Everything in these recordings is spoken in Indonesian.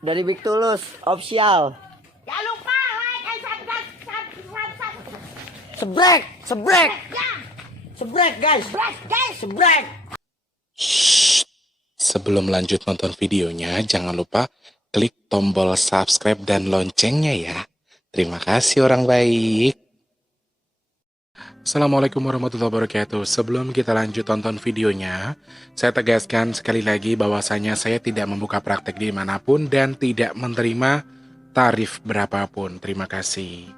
Dari Big Tulus official. Jangan lupa like and subscribe. Sebrek, sebrek, Ya, sebrek guys, sebrek. Sebelum lanjut nonton videonya, jangan lupa klik tombol subscribe dan loncengnya ya. Terima kasih orang baik. Assalamualaikum warahmatullahi wabarakatuh. Sebelum kita lanjut tonton videonya, saya tegaskan sekali lagi bahwasanya saya tidak membuka praktek dimanapun dan tidak menerima tarif berapapun. Terima kasih.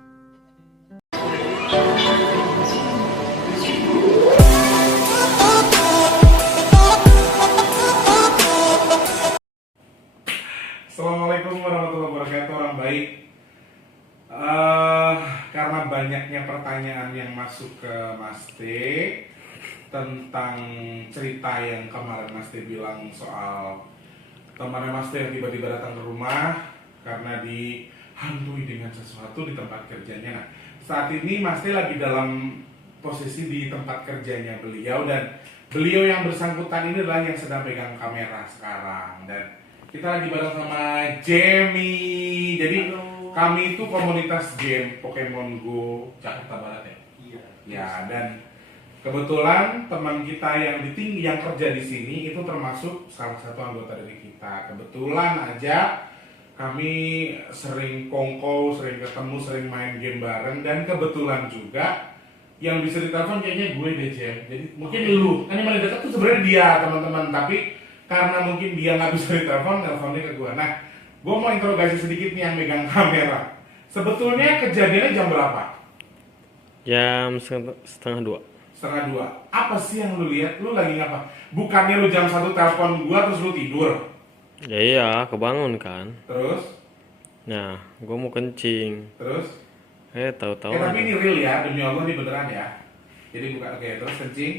Assalamualaikum warahmatullahi wabarakatuh orang baik. Karena banyaknya pertanyaan yang masuk ke Mas T tentang cerita yang kemarin Mas T bilang soal temannya Mas T yang tiba-tiba datang ke rumah karena dihantui dengan sesuatu di tempat kerjanya. Nah, saat ini Mas T lagi dalam posisi di tempat kerjanya beliau, dan beliau yang bersangkutan ini adalah yang sedang pegang kamera sekarang, dan kita lagi bareng sama Jamie. Jadi kami itu komunitas game Pokemon Go Jakarta Barat ya. Iya. Ya, dan kebetulan teman kita yang kerja di sini itu termasuk salah satu anggota dari kita. Kebetulan aja kami sering kongko, sering ketemu, sering main game bareng, dan kebetulan juga yang bisa ditelepon kayaknya gue deh, Jam. Jadi mungkin lu, kan yang paling dekat tuh sebenarnya dia, teman-teman, tapi karena mungkin dia nggak bisa ditelepon, teleponnya ke gue. Nah, gue mau interogasi sedikit nih yang megang kamera. Sebetulnya kejadiannya jam berapa? Jam setengah dua. Setengah dua. Apa sih yang lu lihat? Lu lagi ngapa? Bukannya lu jam 1 telepon gue terus lu tidur? Ya iya, kebangun kan. Terus? Nah, gue mau kencing. Terus? Tahu-tahu. Tapi ini real ya, demi Allah ini beneran ya. Jadi bukan, oke, terus kencing.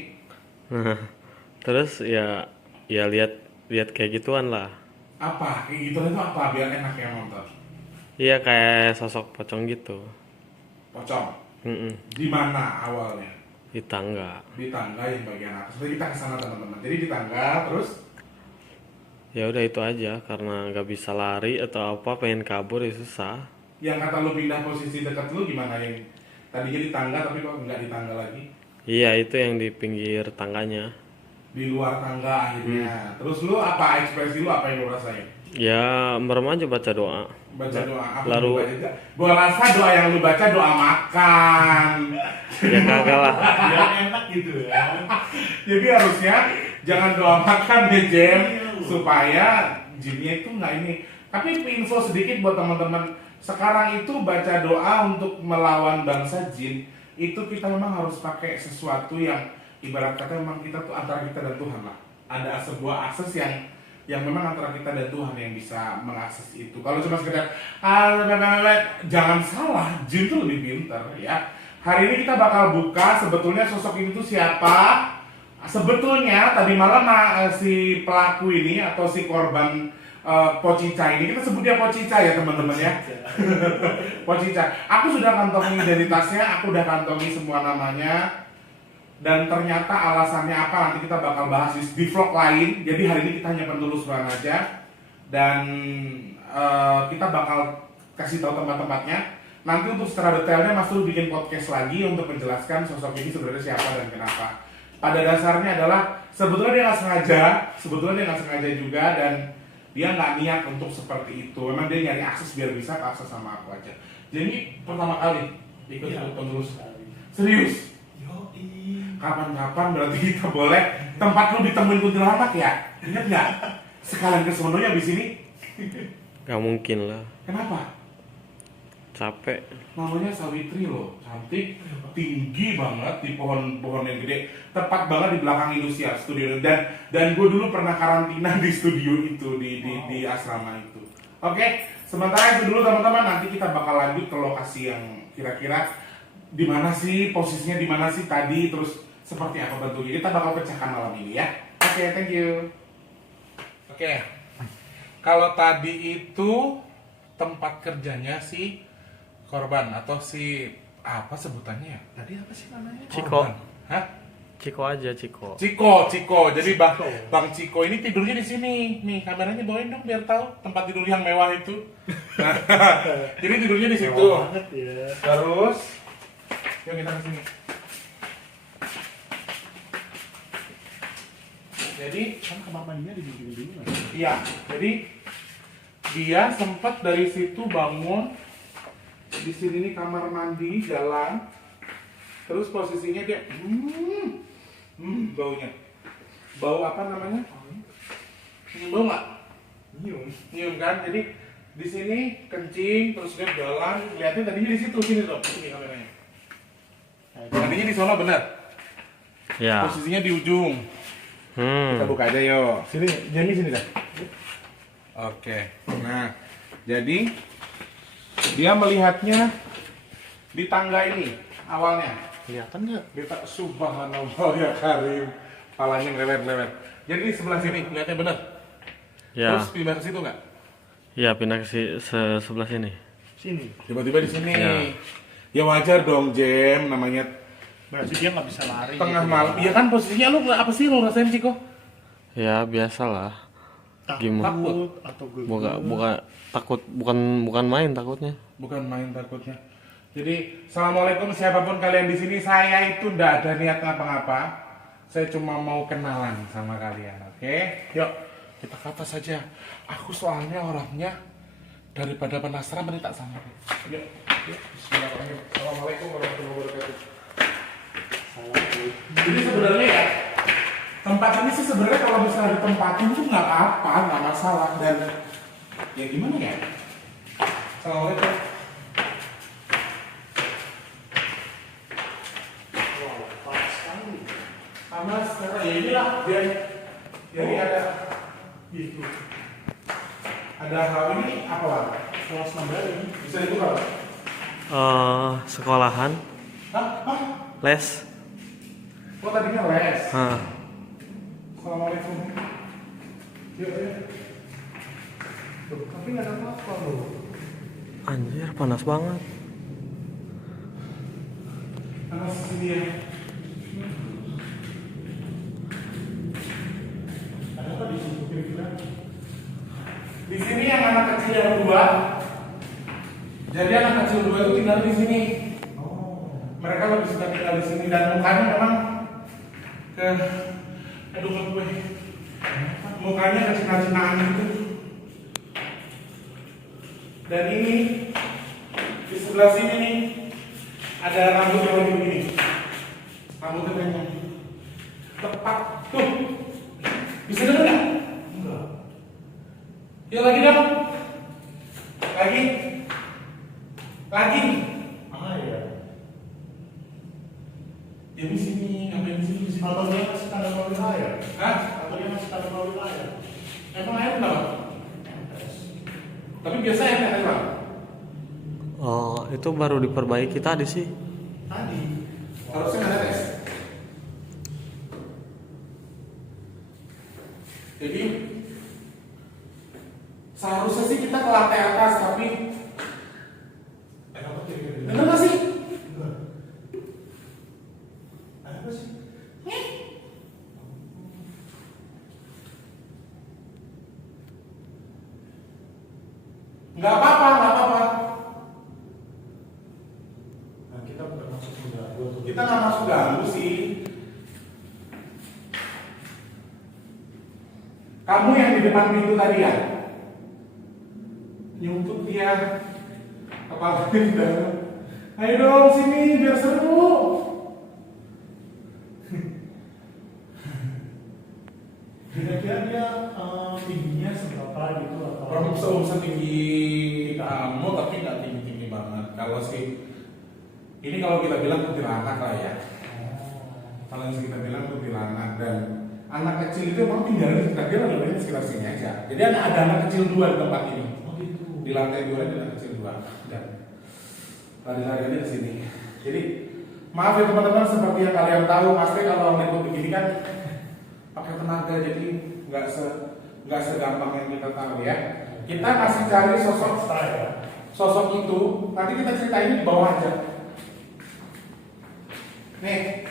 Terus ya lihat kayak gituan lah. Apa? Kayak gitu itu apa? Biar enak ya nonton. Iya, kayak sosok pocong gitu. Pocong. Mm-mm. Di mana awalnya? Di tangga. Di tangga yang bagian atas. Jadi kita kesana teman-teman. Jadi di tangga, terus Ya udah itu aja, karena nggak bisa lari atau apa, pengen kabur ya susah. yang kata lu pindah posisi dekat lu gimana, yang tadinya di tangga tapi kok nggak di tangga lagi? Iya, itu yang di pinggir tangganya. Di luar tangga akhirnya. Terus lu apa ekspresi lu, apa yang lu rasain? Ya merem aja baca doa. Baca doa apa? Lalu- Lu baca? Gua rasa doa yang lu baca doa makan. Ya kagak lah. Biar enak gitu ya. Jadi harusnya jangan doa makan ya, Jem, supaya jinnya itu nggak ini. Tapi info sedikit buat teman-teman, sekarang itu baca doa untuk melawan bangsa jin itu kita memang harus pakai sesuatu yang ibarat kata memang kita tuh antara kita dan Tuhan lah. Ada sebuah akses yang memang antara kita dan Tuhan yang bisa mengakses itu. Kalau cuma sekedar jangan salah, jin itu lebih pintar ya. Hari ini kita bakal buka sebetulnya sosok ini tuh siapa. Sebetulnya tadi malam si pelaku ini atau si korban Pocica ini, kita sebut dia Pocica ya teman-teman ya. Pocica. Aku sudah kantongi identitasnya, aku udah kantongi semua namanya. Dan ternyata alasannya apa nanti kita bakal bahas di vlog lain. Jadi hari ini kita hanya penelusuran aja. Dan kita bakal kasih tahu tempat-tempatnya. Nanti untuk secara detailnya Mas Tul bikin podcast lagi untuk menjelaskan sosok ini sebenarnya siapa dan kenapa. Pada dasarnya adalah sebetulnya dia nggak sengaja juga, dan dia nggak niat untuk seperti itu. Memang dia nyari akses biar bisa akses sama aku aja. Jadi pertama kali ikut penerus. Serius? Kapan-kapan berarti kita boleh tempat lu ditemuin kuntilanak ya? Ingat nggak? Sekalian kesemuanya di sini. Gak mungkin lah. Kenapa? Capek. Namanya Sawitri loh, cantik, tinggi banget di pohon-pohon yang gede, tepat banget di belakang Indosiar studio, dan gue dulu pernah karantina di studio itu di asrama itu. Oke, sementara itu dulu teman-teman, nanti kita bakal lanjut ke lokasi yang kira-kira di mana sih posisinya, di mana sih tadi, terus seperti apa bentuknya. Kita bakal pecahkan malam ini ya. Oke, thank you. Oke, kalau tadi itu tempat kerjanya si korban atau si apa sebutannya ya? Tadi apa sih namanya? Ciko. Korban. Hah? Ciko aja, Ciko. Ciko. Jadi Bang Ciko ini tidurnya di sini. Nih, kameranya bawain dong biar tahu tempat tidur yang mewah itu. Nah, jadi tidurnya di situ. Ya. Terus, yuk kita ke sini. Jadi, Kan kamar mandinya dibikin dulu kan? iya. Jadi dia sempat dari situ bangun. Di sini nih kamar mandi, jalan. Terus posisinya dia, baunya. Bau apa namanya? Bau nggak? Nyium kan? Jadi di sini kencing, terus dia jalan. Lihatnya tadinya di situ, sini dong. Sini kameranya. Tadinya di sana benar. Ya. Posisinya di ujung. Kita buka aja yuk. Sini, Jamie sini dah. Oke. Nah, jadi dia melihatnya di tangga ini awalnya. Kelihatan nggak? Kita subhanallah ya Karim. Palanya ngelewet-lewet. Jadi di sebelah sini lihatnya benar. Ya. Terus pindah ke situ nggak? Ya, pindah ke sebelah sini. Sini. Tiba-tiba di sini. Ya. Ya wajar dong, Jem. Namanya Berarti dia nggak bisa lari. tengah gitu. malam. Iya kan posisinya lu apa sih lu rasain, Ciko? Ya, biasalah. Gimana? Takut atau gue. Bukan main takutnya. Bukan main takutnya. Jadi, assalamualaikum siapapun kalian di sini. Saya itu ndak ada niat ngapa-ngapa. Saya cuma mau kenalan sama kalian, oke? Yuk, kita ke atas saja. Aku soalnya orangnya daripada penasaran mending tak sama. Yuk, bismillahirrahmanirrahim. Assalamualaikum warahmatullahi wabarakatuh. Jadi sebenarnya ya, tempat ini sih sebenarnya kalau misalnya ditempatin tuh nggak apa, nggak masalah dan ya gimana ya? Assalamualaikum. Sama sekarang ya inilah dia jadi ada itu ada hal ini apa lah kelas Mandarin bisa dibuka Pak? Sekolahan, Hah? les. Oh tadinya les. Hah. Assalamualaikum. Yuk. Tuh, tapi nggak ada apa-apa loh. Anjir, panas banget. Panas dia. Ada apa di situ kira-kira? Di sini yang anak kecil yang dua. Jadi anak kecil dua itu tinggal di sini. Mereka lebih suka tinggal di sini dan mukanya memang aduh gue. Mukanya kecil-kecilan gitu. Dan ini di sebelah sini nih ada rambut yang lagi begini. Rambutnya panjang. Tepat tuh. Bisa dengar nggak? Enggak. Yuk lagi dong. Lagi. Lagi. Ah ya. Ya di sini, ngapain di sini? Atau dia masih tanda mobil air? Hah? Atau dia masih tanda mobil air? Emang air kenapa? Tapi biasa air nggak kenapa? Oh, itu baru diperbaiki tadi sih. Tadi. Harusnya nggak tes. Jadi seharusnya sih kita ke lantai atas, tapi bener nggak sih? Apa sih? Nggak apa-apa, nggak apa-apa. Nah, kita bukan masuk mengganggu. Kita nggak masuk ganggu sih. Kamu yang di depan pintu tadi ya? Nyumput dia. Kepala di dalam. Ayo dong sini biar seru. Kira-kira dia tingginya seberapa gitu atau? Orang setinggi kamu tapi nggak tinggi-tinggi banget. Kalau sih ini kalau kita bilang kuntilanak lah ya. Kalau kita bilang kuntilanak dan anak kecil itu memang tinggal di sekitar dia lalu sekitar sini aja. Jadi ada anak kecil dua di tempat ini. Oh gitu. Di lantai 2 ada anak kecil dua dan lari-larinya di sini. Jadi maaf ya teman-teman, seperti yang kalian tahu pasti kalau meliput begini kan pakai tenaga, jadi nggak segampang yang kita tahu ya. Kita masih cari sosok itu. Nanti kita ceritain di bawah aja. Nih,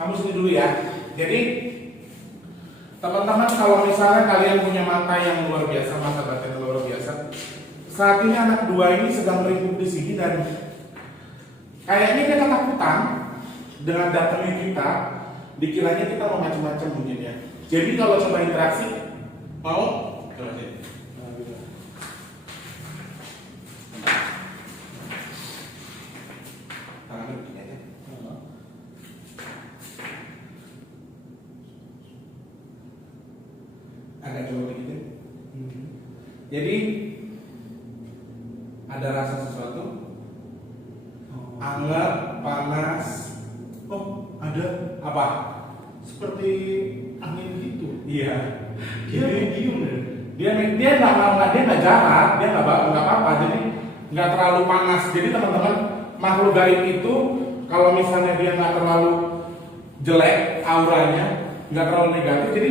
kamu sini dulu ya. Jadi teman-teman, kalau misalnya kalian punya mata yang luar biasa, mata batin yang luar biasa, saat ini anak dua ini sedang melingkup di sini dan kayaknya dia ketakutan dengan datangnya kita, dikiranya kita mau macam-macam mungkin ya. Jadi kalau coba interaksi, mau? Coba sini. Tangannya begini aja. Agak coba begitu. Jadi ada rasa sesuatu, anget, panas. Oh, ada Apa? seperti angin gitu. Iya. Dia medium ya. Dia nggak jarak, dia nggak apa-apa. Jadi nggak terlalu panas. Jadi teman-teman, makhluk gaib itu kalau misalnya dia nggak terlalu jelek auranya, nggak terlalu negatif, jadi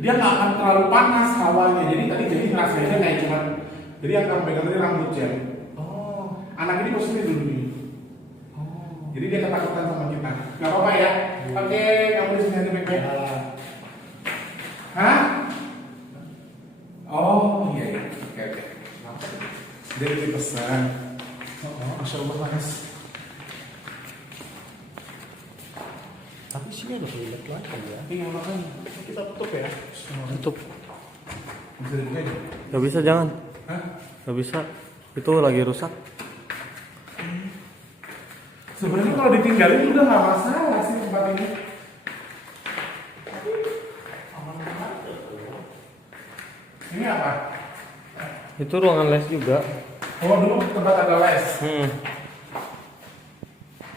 dia nggak akan terlalu panas hawanya. Jadi rasanya kayak cuman, jadi yang kamu pegang tadi rambut jam. Oh. Anak ini posisinya dulu nih. Oh. Jadi dia ketakutan sama kita. Nggak apa-apa ya. Oke, kamu di sini aja baik-baik. Hah? Oh iya iya. Oke. Dia beli pesan. Masya Allah panas. Tapi sini ada toilet lagi ya. Iya makanya. Kita tutup ya. Tutup. Bisa dibuka ya? Gak bisa, jangan. Hah? Gak bisa. Itu lagi rusak. Sebenarnya kalau ditinggalin udah nggak masalah sih tempat ini. Ini apa? Itu ruangan les juga. Oh dulu tempat ada les.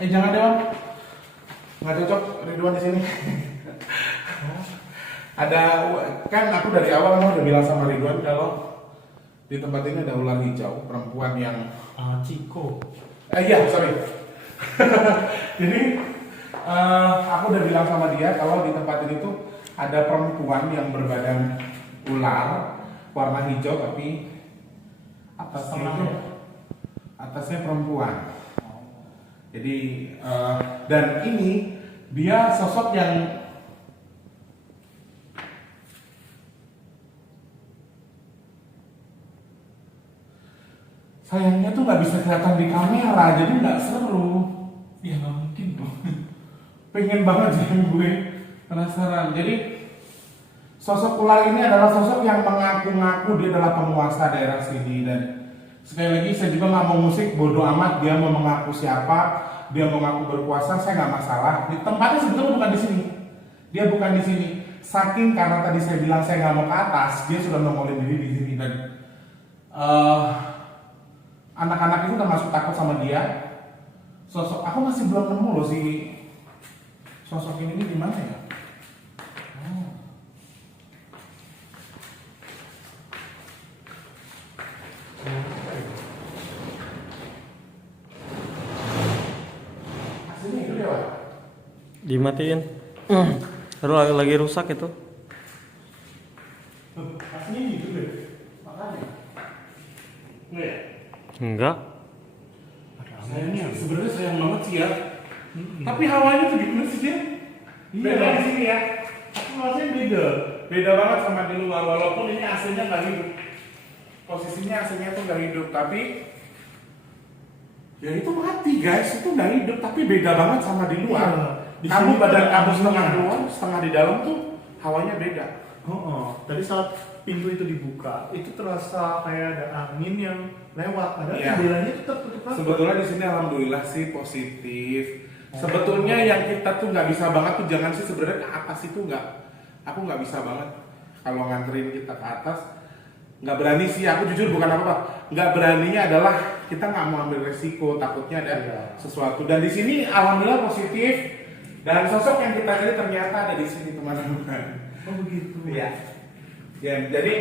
Jangan deh Om. Nggak cocok Ridwan di sini. Ada kan aku dari awal mau udah bilang sama Ridwan kalau di tempat ini ada ular hijau, perempuan yang Ciko. iya sorry. Jadi aku udah bilang sama dia kalau di tempat ini tuh ada perempuan yang berbadan ular warna hijau tapi atasnya itu atasnya perempuan. Jadi dan ini dia sosok yang sayangnya tuh nggak bisa kelihatan di kamera, jadi nggak seru. Ya nggak mungkin dong. Pengen banget sih gue penasaran. Jadi sosok ular ini adalah sosok yang mengaku-ngaku dia adalah penguasa daerah sini dan sekali lagi saya juga nggak mau musik bodoh amat dia mau mengaku siapa, dia mau mengaku berkuasa, saya nggak masalah. Di tempatnya sebetulnya bukan di sini, dia bukan di sini. Saking karena tadi saya bilang saya nggak mau ke atas, dia sudah nongolin diri di sini dan anak-anak itu termasuk takut sama dia. Sosok aku masih belum nemu loh si sosok ini di mana ya? Aslinya itu dia, Pak. Dimatiin. Terus lagi rusak itu. Aslinya gitu deh. Makanya. Enggak ya? Enggak. Sayangnya sebenarnya sayang banget sih ya. Tapi hawanya tuh gimana sih dia? Beda di sini ya. Aku ngerasain beda. Beda banget sama di luar walaupun ini aslinya nggak hidup. Posisinya aslinya tuh nggak hidup tapi ya itu mati guys, itu nggak hidup tapi beda banget sama di luar. Iya. Di Kamu sini badan ada kamu setengah anginnya. luar, setengah di dalam tuh hawanya beda. Tadi saat pintu itu dibuka, itu terasa kayak ada angin yang lewat. Padahal Iya. jendelanya tetap tutup rapat. Sebetulnya di sini alhamdulillah sih positif. Sebetulnya yang kita tuh nggak bisa banget tuh jangan sih sebenarnya ke atas itu nggak, aku nggak bisa banget kalau nganterin kita ke atas. Nggak berani sih, aku jujur bukan apa-apa. Nggak beraninya adalah kita nggak mau ambil resiko, takutnya ada sesuatu. Dan di sini alhamdulillah positif. Dan sosok yang kita cari ternyata ada di sini teman-teman. Oh begitu. Iya. Ya, jadi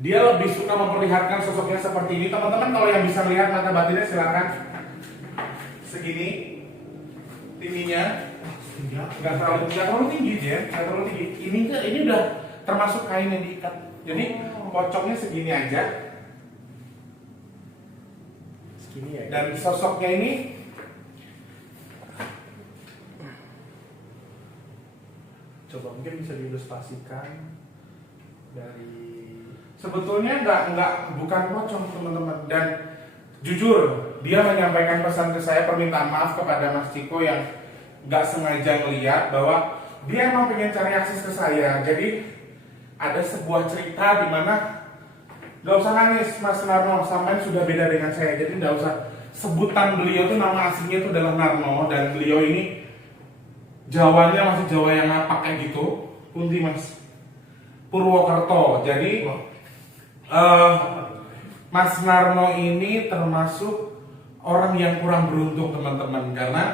dia lebih suka memperlihatkan sosoknya seperti ini. Teman-teman kalau yang bisa melihat mata batinnya silakan. Segini tingginya, nggak terlalu tinggi ya, nggak terlalu tinggi. Ini udah termasuk kain yang diikat. Jadi pocongnya segini aja. Segini ya. Dan sosoknya ini Coba mungkin bisa diilustrasikan dari Sebetulnya bukan pocong teman-teman, dan jujur dia menyampaikan pesan ke saya, permintaan maaf kepada Mas Ciko yang nggak sengaja ngeliat bahwa dia emang pengen cari akses ke saya. Jadi ada sebuah cerita di mana nggak usah nangis Mas Narno, sampean sudah beda dengan saya, jadi nggak usah sebutan beliau tuh nama aslinya itu adalah Narno, dan beliau ini Jawanya masih Jawa yang ngapak kayak gitu. Pundi Mas? Purwokerto. Jadi Mas Narno ini termasuk orang yang kurang beruntung teman-teman, karena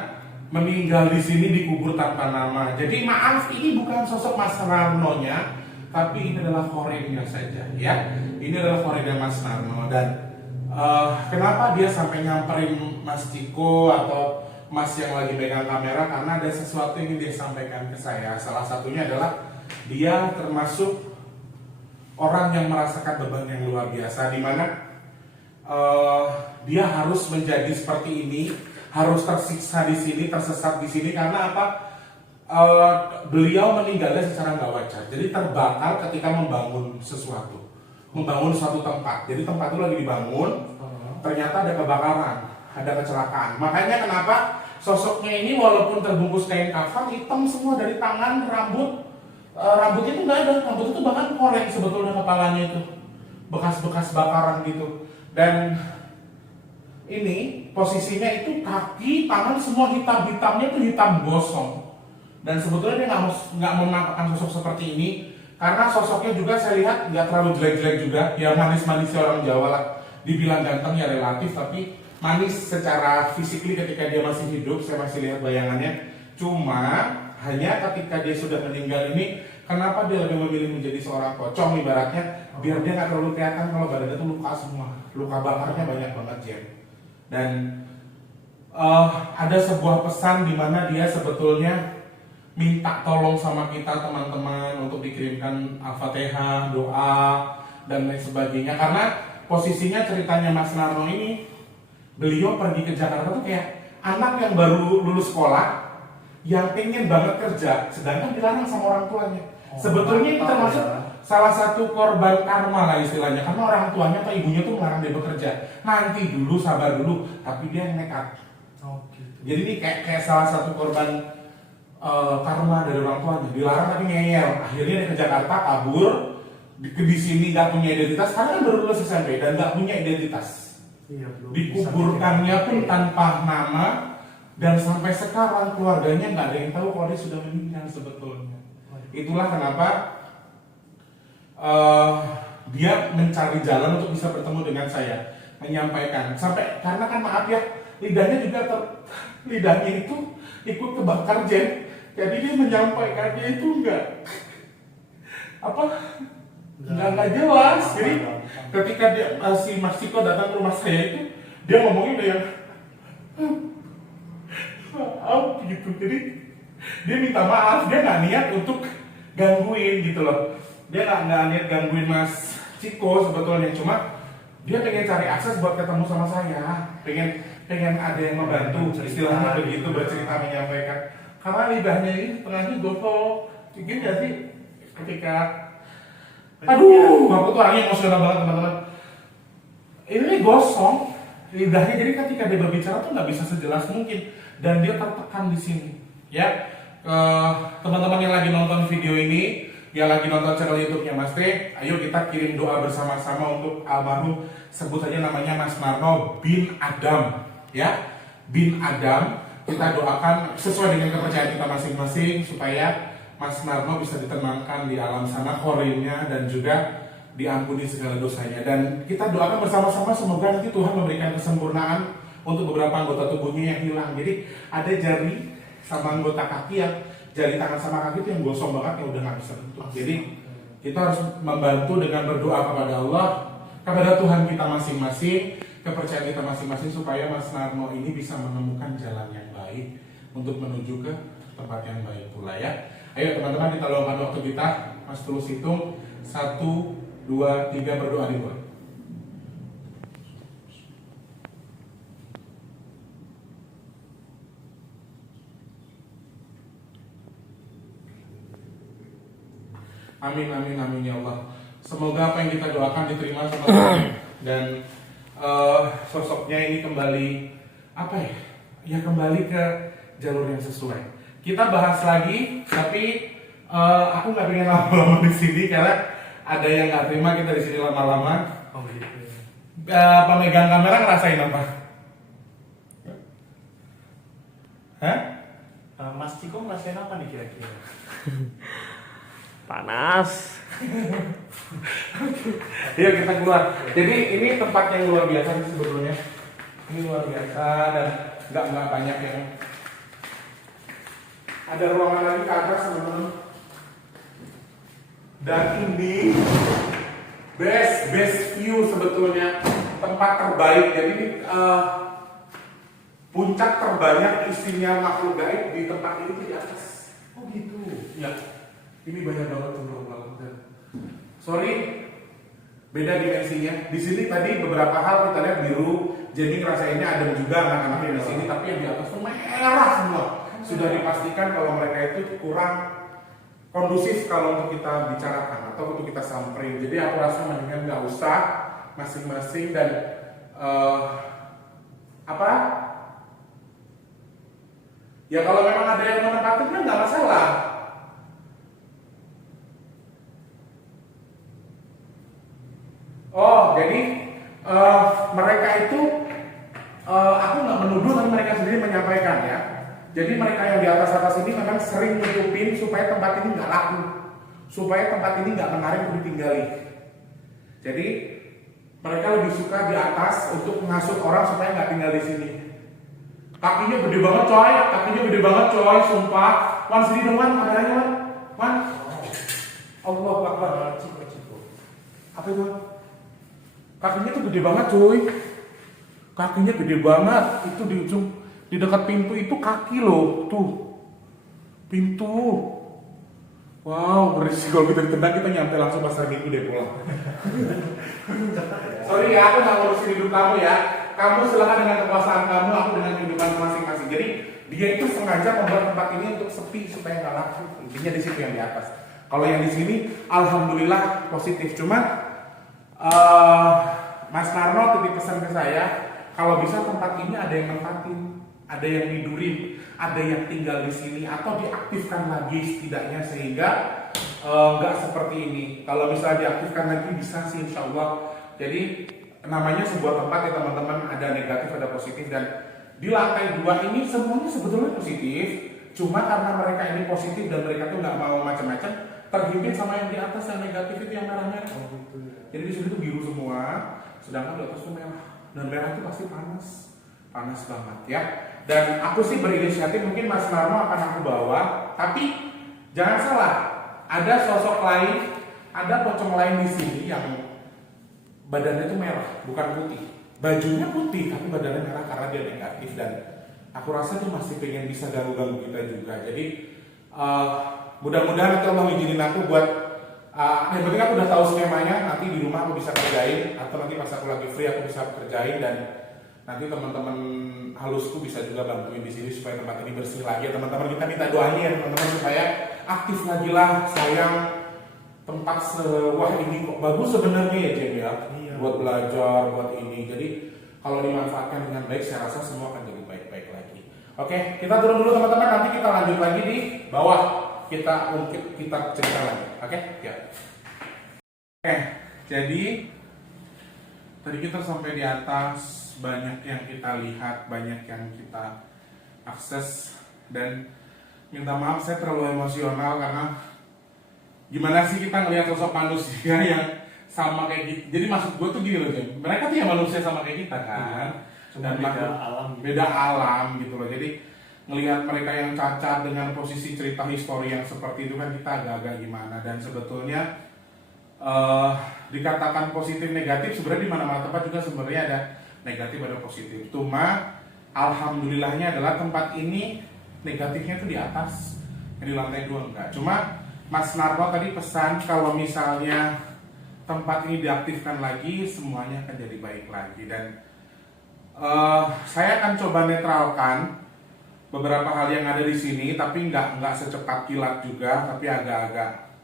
meninggal di sini dikubur tanpa nama. Jadi maaf, ini bukan sosok Mas Narno-nya, tapi ini adalah korennya saja ya. Ini adalah korennya Mas Narno. Dan kenapa dia sampai nyamperin Mas Ciko atau Mas yang lagi pegang kamera, karena ada sesuatu yang ingin dia sampaikan ke saya. Salah satunya adalah dia termasuk orang yang merasakan beban yang luar biasa, di mana dia harus menjadi seperti ini, harus tersiksa di sini, tersesat di sini karena apa? Beliau meninggalnya secara nggak wajar. Jadi terbakar ketika membangun sesuatu, membangun suatu tempat. Jadi tempat itu lagi dibangun, ternyata ada kebakaran, ada kecelakaan. Makanya kenapa sosoknya ini walaupun terbungkus kain kafan hitam semua dari tangan, rambut itu nggak ada, rambut itu bahkan korek sebetulnya kepalanya itu, bekas-bekas bakaran gitu. Dan ini posisinya itu kaki, tangan semua hitamnya itu hitam gosong. Dan sebetulnya dia nggak menampakkan sosok seperti ini, karena sosoknya juga saya lihat nggak terlalu jelek-jelek juga, ya manis-manis orang Jawa lah. Dibilang ganteng ya relatif, tapi manis secara fisikly ketika dia masih hidup, saya masih lihat bayangannya. Cuma hanya ketika dia sudah meninggal ini, kenapa dia lebih memilih menjadi seorang pocong ibaratnya, biar dia nggak terlalu kelihatan kalau badannya itu luka semua, luka bakarnya banyak banget Jen. Dan ada sebuah pesan di mana dia sebetulnya minta tolong sama kita teman-teman untuk dikirimkan Al-Fatihah, doa dan lain sebagainya, karena posisinya ceritanya Mas Narno ini, beliau pergi ke Jakarta tuh kayak anak yang baru lulus sekolah yang pengen banget kerja, sedangkan dilarang sama orang tuanya. Sebetulnya ini termasuk salah satu korban karma lah istilahnya, karena orang tuanya atau ibunya tuh melarang dia bekerja. Nanti dulu, sabar dulu, tapi dia nekat. Jadi ini kayak salah satu korban karma dari orang tuanya, dilarang tapi ngeyel. Akhirnya dia ke Jakarta, kabur, di sini nggak punya identitas, karena kan baru lulus SMP dan nggak punya identitas. Dikuburkannya pun tanpa nama, dan sampai sekarang keluarganya nggak ada yang tahu kalau dia sudah meninggal sebetulnya. Itulah kenapa dia mencari jalan untuk bisa bertemu dengan saya, menyampaikan sampai, karena kan maaf ya, lidahnya juga lidahnya itu ikut kebakar Jen. Jadi dia menyampaikannya itu nggak jelas. Jadi ketika si Mas Ciko datang ke rumah saya itu, dia ngomongin kayak maaf gitu. Jadi dia minta maaf, dia nggak niat untuk gangguin gitu loh. Dia nggak niat gangguin Mas Ciko sebetulnya, cuma dia pengen cari akses buat ketemu sama saya, pengen ada yang membantu, istilahnya begitu, bercerita, menyampaikan. Karena lidahnya ini tengahnya gosong, gini nggak sih? Ketika aduh, aku tuh orangnya emosional banget teman-teman. Ini gosong lidahnya, jadi ketika dia berbicara tuh nggak bisa sejelas mungkin, dan dia tertekan di sini. Ya, teman-teman yang lagi nonton video ini, yang lagi nonton channel YouTube-nya Mas T, ayo kita kirim doa bersama-sama untuk almarhum, sebut saja namanya Mas Narno bin Adam, ya, bin Adam. Kita doakan sesuai dengan kepercayaan kita masing-masing supaya Mas Narno bisa ditenangkan di alam sana korinnya, dan juga diampuni segala dosanya. Dan kita doakan bersama-sama semoga nanti Tuhan memberikan kesempurnaan untuk beberapa anggota tubuhnya yang hilang. Jadi ada jari sama anggota kaki, yang jari tangan sama kaki itu yang gosong banget, yang udah nggak bisa bentuk. Jadi kita harus membantu dengan berdoa kepada Allah, kepada Tuhan kita masing-masing, kepercayaan kita masing-masing, supaya Mas Narno ini bisa menemukan jalan yang baik untuk menuju ke tempat yang baik pula ya. Ayo teman-teman, kita luangkan waktu kita. Mas terus hitung 1, 2, 3, berdoa dimulai. Amin, amin, amin ya Allah. Semoga apa yang kita doakan diterima sama Tuhan dan sosoknya ini kembali apa ya? Ya kembali ke jalur yang sesuai. Kita bahas lagi, tapi aku nggak pengen lama-lama di sini karena ada yang nggak terima kita di sini lama-lama. Oh gitu. Pemegang kamera ngerasain apa? Hah? Mas Ciko ngerasain apa nih kira-kira? Panas. Iya kita keluar. Jadi ini tempat yang luar biasa sih sebetulnya. Ini luar biasa dan nggak banyak yang. Ada ruangan lagi ke atas teman-teman. Dan ini best view sebetulnya, tempat terbaik. Jadi ini puncak terbanyak isinya makhluk gaib di tempat ini tuh di atas. Oh gitu. Ya. Ini banyak banget teman-teman. Sorry, beda dimensinya. Di sini tadi beberapa hal kita lihat biru, jadi ngerasainnya adem juga anak-anaknya di sini, tapi yang di atas tuh merah semua. Sudah dipastikan kalau mereka itu kurang kondusif kalau untuk kita bicarakan atau untuk kita samperin. Jadi aku rasa mendingan nggak usah masing-masing dan apa? Ya kalau memang ada yang menempatinnya nggak masalah. Oh, jadi mereka itu aku nggak menuduh, tapi mereka sendiri menyampaikan ya. Jadi mereka yang di atas ini memang sering nutupin supaya tempat ini nggak laku, supaya tempat ini nggak menarik untuk ditinggali. Jadi mereka lebih suka di atas untuk menghasut orang supaya nggak tinggal di sini. Kakinya gede banget coy, sumpah. Wan sini dong Wan, kameranya Wan. Allah Akbar. Apa itu? Kakinya tuh gede banget cuy. Kakinya gede banget. Itu di ujung, di dekat pintu itu kaki loh. Tuh. Pintu. Wow, berisik kalau kita ditendang kita nyampe langsung pasar minggu deh pulang. Sorry ya, aku gak ngurusin hidup kamu ya. Kamu silakan dengan kekuasaan kamu, aku dengan kehidupan masing-masing. Jadi dia itu sengaja membuat tempat ini untuk sepi supaya nggak laku. Intinya di situ yang di atas. Kalau yang di sini, alhamdulillah positif. Cuma Mas Narno titip pesan ke saya, kalau bisa tempat ini ada yang nempatin, ada yang tidurin, ada yang tinggal di sini atau diaktifkan lagi setidaknya sehingga nggak seperti ini. Kalau misalnya diaktifkan lagi bisa sih insya Allah. Jadi namanya sebuah tempat ya teman-teman, ada negatif ada positif dan di lantai 2 ini semuanya sebetulnya positif. Cuma karena mereka ini positif dan mereka tuh nggak mau macam-macam, terhimpit sama yang di atas yang negatif itu yang merah-merah. Jadi di sini tuh biru semua, sedangkan di atas tuh merah. Dan merah itu pasti panas banget ya. Dan aku sih berinisiatif, mungkin Mas Narno akan aku bawa, tapi jangan salah, ada sosok lain, ada pocong lain di sini yang badannya itu merah, bukan putih. Bajunya putih, tapi badannya merah karena dia negatif dan aku rasa dia masih pengen bisa ganggu-ganggu kita juga. Jadi mudah-mudahan Allah izinin aku buat yang penting aku udah tahu skemanya, nanti di rumah aku bisa kerjain atau nanti pas aku lagi free aku bisa kerjain dan nanti teman-teman halusku bisa juga bantuin di sini supaya tempat ini bersih lagi. Teman-teman kita minta doanya ya teman-teman supaya aktif lagi lah. Sayang tempat sewah ini kok bagus sebenarnya ya Jem ya. Iya. Buat belajar, buat ini. Jadi kalau dimanfaatkan dengan baik saya rasa semua akan jadi baik-baik lagi. Oke, kita turun dulu teman-teman, nanti kita lanjut lagi di bawah. Kita ungkit, kita cerita lagi. Oke? Ya. Oke, jadi tadi kita sampai di atas, banyak yang kita lihat, banyak yang kita akses dan minta maaf saya terlalu emosional karena gimana sih kita ngelihat sosok manusia yang sama kayak gitu. Jadi maksud gue tuh gini loh, Jim. Mereka tuh ya manusia sama kayak kita kan. Cuma beda alam gitu loh. Jadi ngelihat mereka yang cacat dengan posisi cerita histori yang seperti itu kan kita agak-agak gimana. Dan sebetulnya dikatakan positif negatif sebenarnya di mana-mana tempat juga sebenarnya ada negatif ada positif. Cuma alhamdulillahnya adalah tempat ini negatifnya tuh di atas, yang di lantai 2 enggak. Cuma Mas Narno tadi pesan kalau misalnya tempat ini diaktifkan lagi semuanya akan jadi baik lagi dan saya akan coba netralkan beberapa hal yang ada di sini tapi nggak secepat kilat juga tapi agak-agak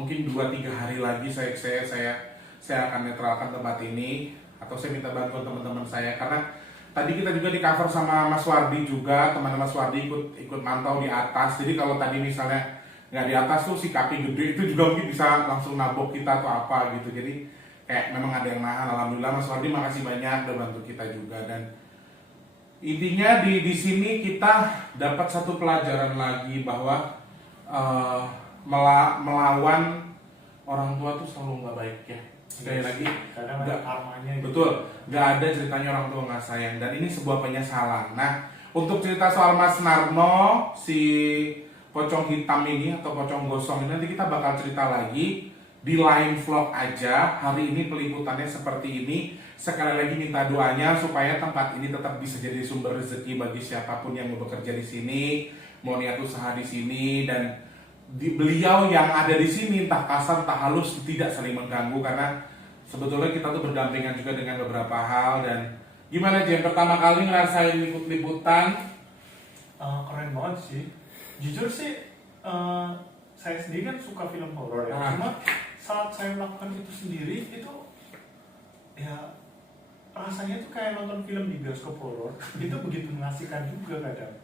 mungkin 2-3 hari lagi saya akan netralkan tempat ini, atau saya minta bantuan teman-teman saya, karena tadi kita juga di cover sama Mas Wardi juga, teman-teman Mas Wardi ikut mantau di atas. Jadi kalau tadi misalnya nggak di atas tuh si kaki gede itu juga mungkin bisa langsung nabok kita atau apa gitu. Jadi kayak memang ada yang nahan. Alhamdulillah Mas Wardi makasih banyak udah bantu kita juga. Dan intinya di sini kita dapat satu pelajaran lagi bahwa melawan orang tua tuh selalu nggak baik ya. Sekali lagi, kadang ada karmanya gitu. betul, nggak ada ceritanya orang tua nggak sayang, dan ini sebuah penyesalan. Nah, untuk cerita soal Mas Narno, si pocong hitam ini atau pocong gosong ini, nanti kita bakal cerita lagi di lain vlog aja. Hari ini peliputannya seperti ini. Sekali lagi minta doanya supaya tempat ini tetap bisa jadi sumber rezeki bagi siapapun yang mau bekerja di sini, mau niat usaha di sini, dan beliau yang ada di sini entah kasar entah halus tidak saling mengganggu, karena sebetulnya kita tuh berdampingan juga dengan beberapa hal. Dan gimana Jen, pertama kali ngerasain liput-liputan? Keren banget sih. Jujur sih, saya sendiri kan suka film horor ya. Cuma saat saya melakukan itu sendiri itu ya rasanya tuh kayak nonton film di bioskop horor. Itu begitu mengasihkan juga kadang.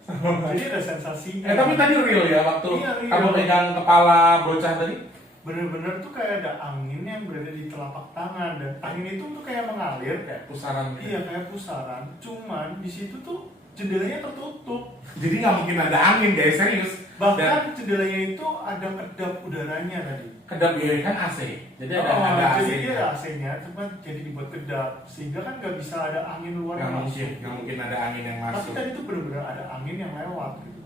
Jadi ada sensasinya. Tapi tadi real ya waktu Iya, real. kamu pegang kepala bocah tadi? Bener-bener tuh kayak ada angin yang berada di telapak tangan, dan angin itu tuh kayak mengalir kayak Pusaran. iya kayak pusaran. Cuman di situ tuh jendelanya tertutup. Jadi nggak mungkin ada angin guys, serius. Dan Bahkan jendelanya itu ada kedap udaranya tadi. kedap ya kan AC. Jadi ada Jadi AC. dia ada AC-nya, cuma jadi dibuat kedap sehingga kan nggak bisa ada angin luar Nggak yang mungkin, masuk. nggak mungkin ada angin yang Tapi masuk. tadi tuh benar-benar ada angin yang lewat gitu.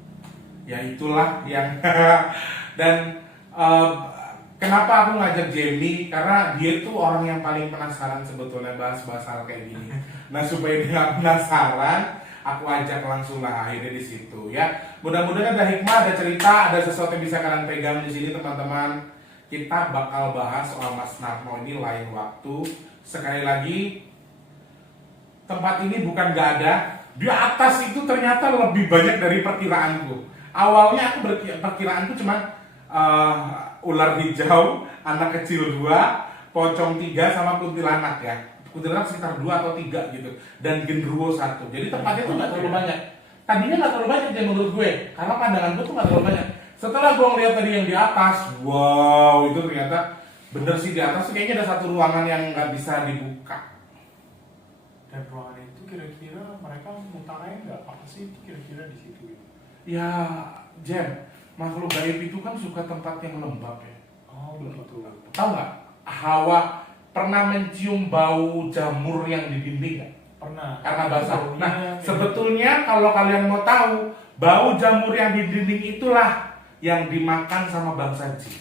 Ya itulah yang dan kenapa aku ngajak Jamie, karena dia tuh orang yang paling penasaran sebetulnya bahas-bahas hal kayak gini. Nah supaya dia nggak penasaran, aku ajak langsung lah akhirnya di situ ya. Mudah-mudahan ada hikmah, ada cerita, ada sesuatu yang bisa kalian pegang di sini teman-teman. Kita bakal bahas soal Mas Narno ini lain waktu. Sekali lagi, tempat ini bukan nggak ada. Di atas itu ternyata lebih banyak dari perkiraanku. Awalnya aku perkiraanku cuma ular hijau, anak kecil 2, pocong 3, sama kuntilanak ya. Kuntilanak sekitar 2 atau 3 gitu. Dan genderuwo 1. Jadi tempatnya tuh nggak terlalu banyak. Tadinya nggak terlalu banyak ya menurut gue. Karena pandanganku tuh nggak terlalu banyak. Setelah gue ngeliat tadi yang di atas, wow, itu ternyata bener sih di atas tuh kayaknya ada satu ruangan yang nggak bisa dibuka. Dan ruangan itu kira-kira mereka mutarain nggak apa sih itu kira-kira di situ? Ya, Jen, makhluk gaib itu kan suka tempat yang lembab ya. Oh begitu. Tahu nggak? Hawa pernah mencium bau jamur yang di dinding nggak? Pernah. Karena basah. Baunya Nah, kayak sebetulnya kalau kalian mau tahu, bau jamur yang di dinding itulah yang dimakan sama bangsa jin.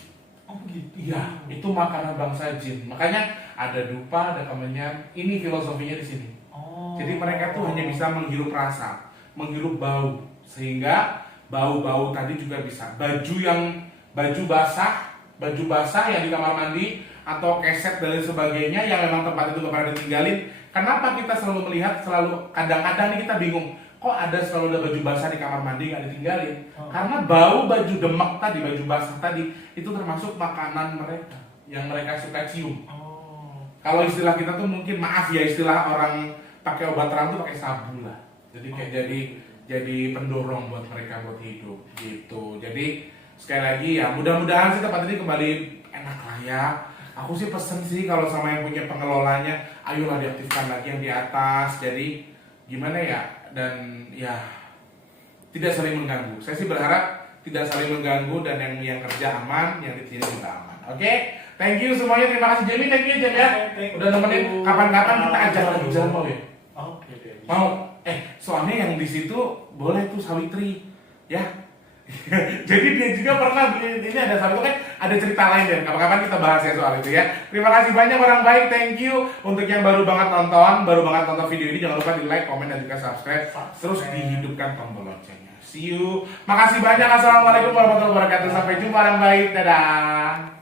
oh begitu. Iya, itu makanan bangsa jin. Makanya ada dupa, ada kemenyan. Ini filosofinya di sini. Oh. Jadi mereka tuh hanya bisa menghirup rasa, menghirup bau, sehingga bau-bau tadi juga bisa. Baju basah yang di kamar mandi atau keset dan lain sebagainya yang memang tempat itu nggak pernah ditinggalin. Kenapa kita selalu melihat, kadang-kadang nih kita bingung, kok selalu ada baju basah di kamar mandi nggak ditinggalin? Karena bau baju demek tadi, baju basah tadi itu termasuk makanan mereka yang mereka suka cium. Oh. Kalau istilah kita tuh mungkin, maaf ya, istilah orang pakai obat terang tuh pakai sabu lah. Jadi kayak jadi pendorong buat mereka buat hidup gitu. Jadi sekali lagi ya, mudah-mudahan sih tempat ini kembali enak lah ya. Aku sih pesen sih kalau sama yang punya pengelolanya, ayolah diaktifkan lagi yang di atas. Jadi gimana ya, dan ya tidak saling mengganggu. Saya sih berharap tidak saling mengganggu, dan yang kerja aman, yang di sini juga aman. Oke, thank you semuanya, terima kasih Jamie, thank you Jem ya. Thank Udah nemenin, you. kapan-kapan kita ajak lagi jalan mau ya? Oke deh. Mau? Soalnya yang di situ boleh tuh Sawitri, ya. Jadi dia juga pernah beli, ini ada satu kan, ada cerita lain deh. Kapan-kapan kita bahas ya soal itu ya. Terima kasih banyak orang baik, thank you. Untuk yang baru banget nonton video ini, jangan lupa di like, komen, dan juga subscribe. Terus dihidupkan tombol loncengnya. See you. Makasih banyak. Assalamualaikum warahmatullahi wabarakatuh. Sampai jumpa orang baik. Dadah.